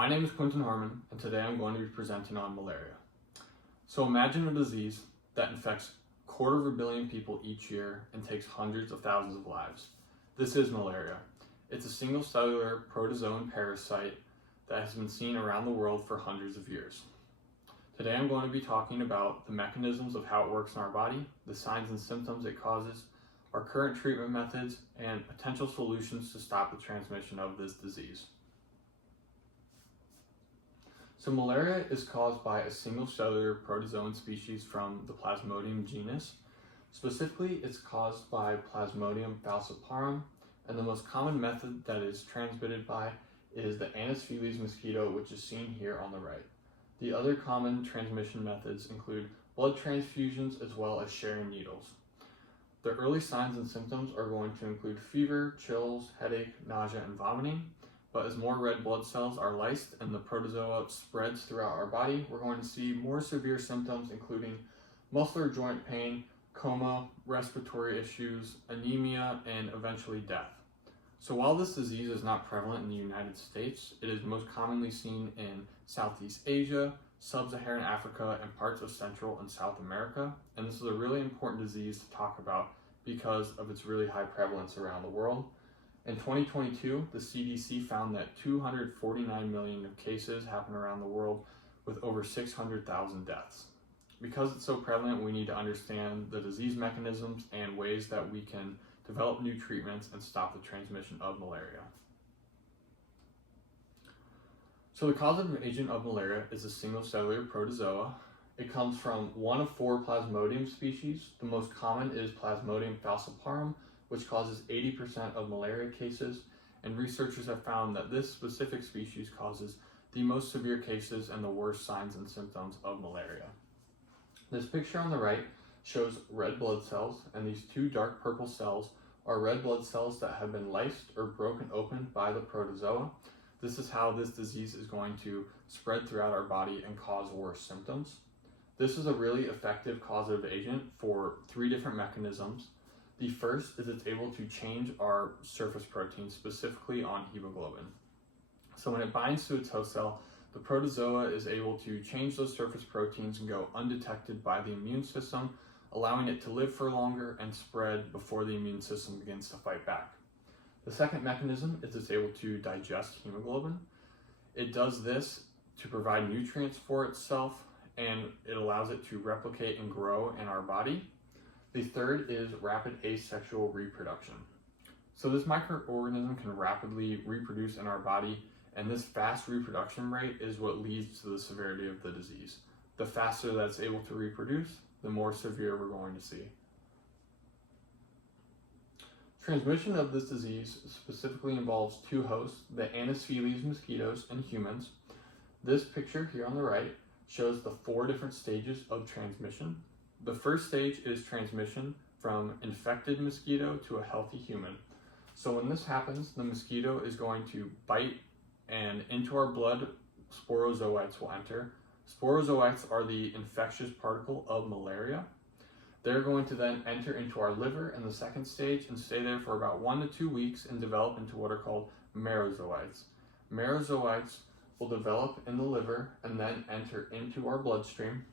My name is Quentin Harmon, and today I'm going to be presenting on malaria. So imagine a disease that infects 250 million people each year and takes hundreds of thousands of lives. This is malaria. It's a single cellular protozoan parasite that has been seen around the world for hundreds of years. Today I'm going to be talking about the mechanisms of how it works in our body, the signs and symptoms it causes, our current treatment methods, and potential solutions to stop the transmission of this disease. So malaria is caused by a single cellular protozoan species from the Plasmodium genus. Specifically, it's caused by Plasmodium falciparum, and the most common method that is transmitted by is the Anopheles mosquito, which is seen here on the right. The other common transmission methods include blood transfusions as well as sharing needles. The early signs and symptoms are going to include fever, chills, headache, nausea, and vomiting. But as more red blood cells are lysed and the protozoa spreads throughout our body, we're going to see more severe symptoms including muscular joint pain, coma, respiratory issues, anemia, and eventually death. So while this disease is not prevalent in the United States, it is most commonly seen in Southeast Asia, Sub-Saharan Africa, and parts of Central and South America. And this is a really important disease to talk about because of its really high prevalence around the world. In 2022, the CDC found that 249 million of cases happen around the world with over 600,000 deaths. Because it's so prevalent, we need to understand the disease mechanisms and ways that we can develop new treatments and stop the transmission of malaria. So the causative agent of malaria is a single cellular protozoa. It comes from one of 4 Plasmodium species. The most common is Plasmodium falciparum, which causes 80% of malaria cases, and researchers have found that this specific species causes the most severe cases and the worst signs and symptoms of malaria. This picture on the right shows red blood cells, and these 2 dark purple cells are red blood cells that have been lysed or broken open by the protozoa. This is how this disease is going to spread throughout our body and cause worse symptoms. This is a really effective causative agent for 3 different mechanisms. The first is it's able to change our surface protein, specifically on hemoglobin. So when it binds to its host cell, the protozoa is able to change those surface proteins and go undetected by the immune system, allowing it to live for longer and spread before the immune system begins to fight back. The second mechanism is it's able to digest hemoglobin. It does this to provide nutrients for itself, and it allows it to replicate and grow in our body. The third is rapid asexual reproduction. So this microorganism can rapidly reproduce in our body, and this fast reproduction rate is what leads to the severity of the disease. The faster that's able to reproduce, the more severe we're going to see. Transmission of this disease specifically involves 2 hosts, the Anopheles mosquitoes and humans. This picture here on the right shows the 4 different stages of transmission. The first stage is transmission from infected mosquito to a healthy human. So when this happens, the mosquito is going to bite, and into our blood, sporozoites will enter. Sporozoites are the infectious particle of malaria. They're going to then enter into our liver in the second stage and stay there for about 1 to 2 weeks and develop into what are called merozoites. Merozoites will develop in the liver and then enter into our bloodstream.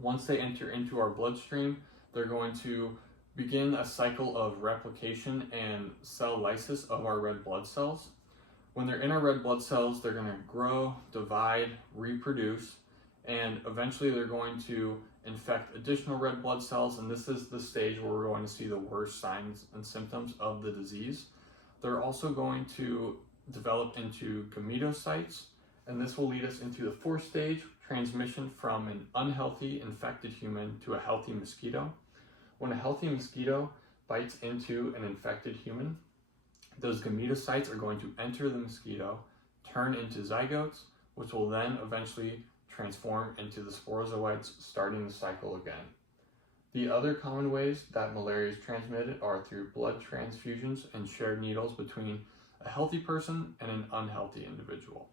Once they enter into our bloodstream, they're going to begin a cycle of replication and cell lysis of our red blood cells. When they're in our red blood cells, they're going to grow, divide, reproduce, and eventually they're going to infect additional red blood cells, and this is the stage where we're going to see the worst signs and symptoms of the disease. They're also going to develop into gametocytes, and this will lead us into the 4th stage, transmission from an unhealthy infected human to a healthy mosquito. When a healthy mosquito bites into an infected human, those gametocytes are going to enter the mosquito, turn into zygotes, which will then eventually transform into the sporozoites, starting the cycle again. The other common ways that malaria is transmitted are through blood transfusions and shared needles between a healthy person and an unhealthy individual.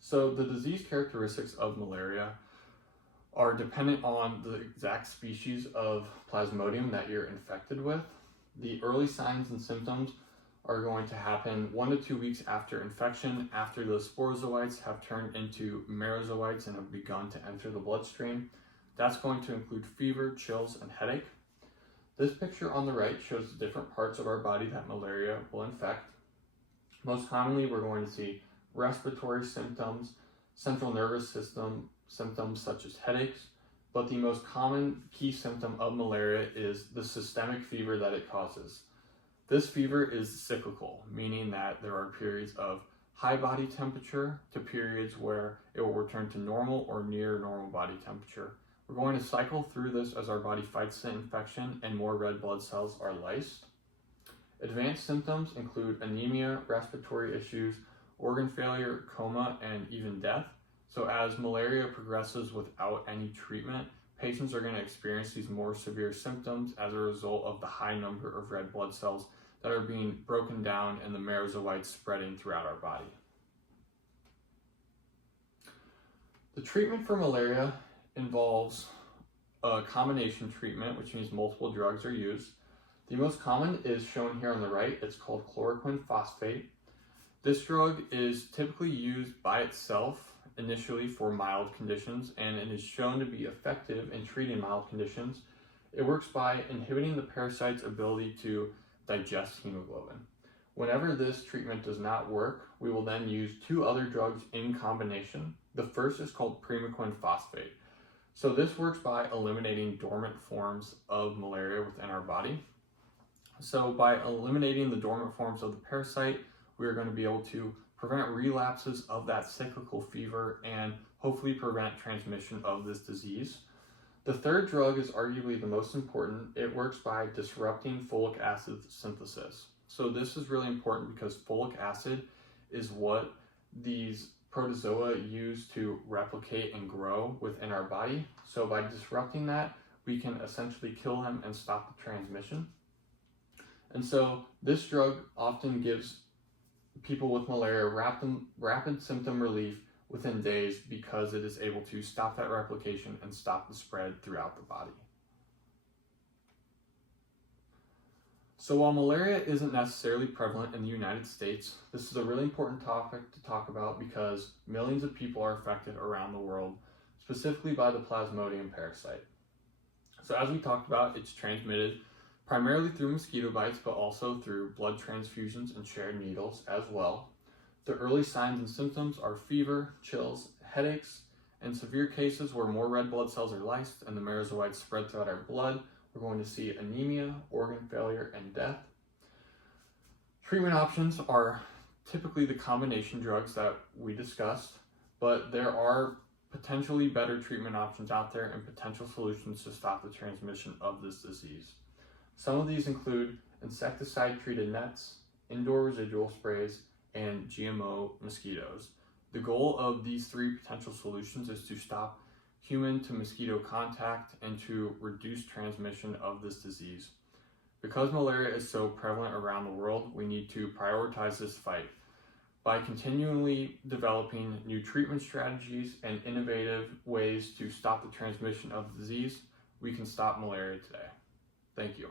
So the disease characteristics of malaria are dependent on the exact species of Plasmodium that you're infected with. The early signs and symptoms are going to happen 1 to 2 weeks after infection, after the sporozoites have turned into merozoites and have begun to enter the bloodstream. That's going to include fever, chills, and headache. This picture on the right shows the different parts of our body that malaria will infect. Most commonly, we're going to see respiratory symptoms, central nervous system symptoms such as headaches, but the most common key symptom of malaria is the systemic fever that it causes. This fever is cyclical, meaning that there are periods of high body temperature to periods where it will return to normal or near normal body temperature. We're going to cycle through this as our body fights the infection and more red blood cells are lysed. Advanced symptoms include anemia, respiratory issues, organ failure, coma, and even death. So as malaria progresses without any treatment, patients are going to experience these more severe symptoms as a result of the high number of red blood cells that are being broken down and the merozoites spreading throughout our body. The treatment for malaria involves a combination treatment, which means multiple drugs are used. The most common is shown here on the right. It's called chloroquine phosphate. This drug is typically used by itself initially for mild conditions, and it is shown to be effective in treating mild conditions. It works by inhibiting the parasite's ability to digest hemoglobin. Whenever this treatment does not work, we will then use 2 other drugs in combination. The first is called primaquine phosphate. So this works by eliminating dormant forms of malaria within our body. So by eliminating the dormant forms of the parasite, we are going to be able to prevent relapses of that cyclical fever and hopefully prevent transmission of this disease. The third drug is arguably the most important. It works by disrupting folic acid synthesis. So this is really important because folic acid is what these protozoa use to replicate and grow within our body. So by disrupting that, we can essentially kill them and stop the transmission. And so this drug often gives people with malaria rapid symptom relief within days because it is able to stop that replication and stop the spread throughout the body. So while malaria isn't necessarily prevalent in the United States, this is a really important topic to talk about because millions of people are affected around the world, specifically by the Plasmodium parasite. So as we talked about, it's transmitted primarily through mosquito bites, but also through blood transfusions and shared needles as well. The early signs and symptoms are fever, chills, headaches, and severe cases where more red blood cells are lysed and the merozoites spread throughout our blood. We're going to see anemia, organ failure, and death. Treatment options are typically the combination drugs that we discussed, but there are potentially better treatment options out there and potential solutions to stop the transmission of this disease. Some of these include insecticide-treated nets, indoor residual sprays, and GMO mosquitoes. The goal of these 3 potential solutions is to stop human to mosquito contact and to reduce transmission of this disease. Because malaria is so prevalent around the world, we need to prioritize this fight by continually developing new treatment strategies and innovative ways to stop the transmission of the disease. We can stop malaria today. Thank you.